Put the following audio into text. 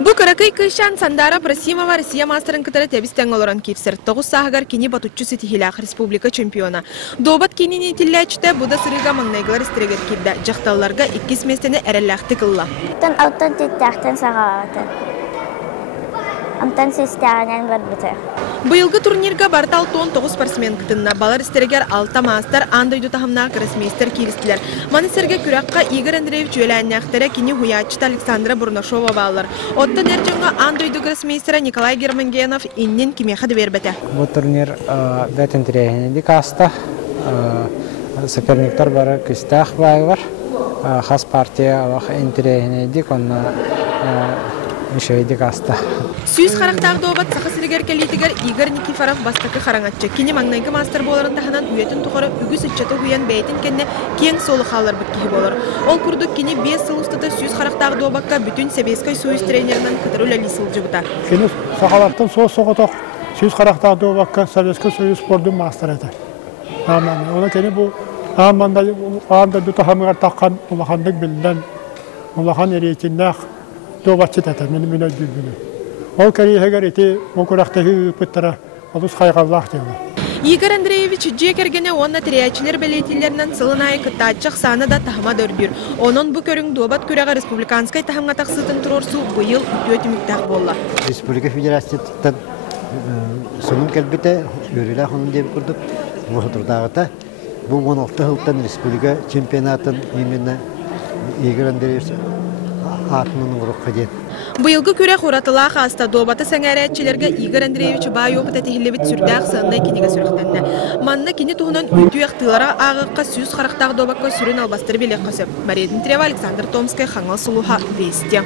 Bu karakay kışan Sandara Prasimova Россия мастерын кытары тәбістен олоран кепсер. 9 сағығар кені батутчу сетихилях республика чемпиона. Добат кенini тилләчті бұда сырыға маңнайғылар істерегер келді. Жақталларға 2 местені әрелләқті қылла. Алтын теттәқтен сағағаты. Антан сестәғанен бар бұты. Бұйылғы турнирға бартал 9 спортсмен кытынна. Балар істерегер 6 мастер андойду тахымна гроссмейстер келістілер. Манысерге күраққа Игорь Андреевич өләннәқтері кені хуячыта Александра Бурнашова балар. Оттан әржіңға андойду гроссмейстера Николай Германгенов иннен кемеқады бербеті. Бұл турнир бәтін тірегінеді каста. Соперниктар бары күстәқ бай бар. Хас партия алақ интерегінеді конна мишейді каста. Сүйіз қарақтағы добат сақысыргер кәлейтігер Игорь Никифоров бастақы қараңатчы. Кені маңнайғы мастер боларын тахынан үйетін тұқыры үгіз үтчеті хуян бәйтін кәнне кен солы қалар бүткейі болар. Ол күрдік кені 5 сыл ұстыды сүйіз қарақтағы добаққа бүтін Себескай сүйіз тренерінен қыдыру ләлісіл жыбыта. Кені сақалаттың соғытық сүйіз қарақтағы добаққа Себескай сүйіз спордың мастер еті. Оны кені бұл ағамда дүті хамығар таққан ұлақандың білден ұлақан ерейтіннәқ добатчы тәті мені өйділгіні. Ол кәрейгер еті оқырақтағы үпіттірі олыс қайғаллақ дейді. Игорь Андреевич жекергене онна тіреячілер бәлейтілерінен сылынайы күттачық саны да тахыма дөрдір. Онын бұ көрің добат күрәға республиканскай тахымға тақсытын тұрорсу бұйыл өті мүктақ болла. Республика Федерациятын сонын кәлбеті өрілі қонын деп күрдік. Мұхытырдағыта бұл 16 жылдан республика чемпионатын именно Игорь Андреевич атының ұрыққа ден. Бұйылғы күрә құратыла қаста добаты сәңәрәтчілерге Игорь Андреевич бай опыт әтехілебет сүрдәқ сығынай кенеге сүріктенді. Манна кене тұғынан өйті әқтылара ағыққа сүйіз қарақтағы добаққа сүрін албастыр белек қосып. Мария Дмитриева, Александр Томская, Хаңал Сулуха, Вести.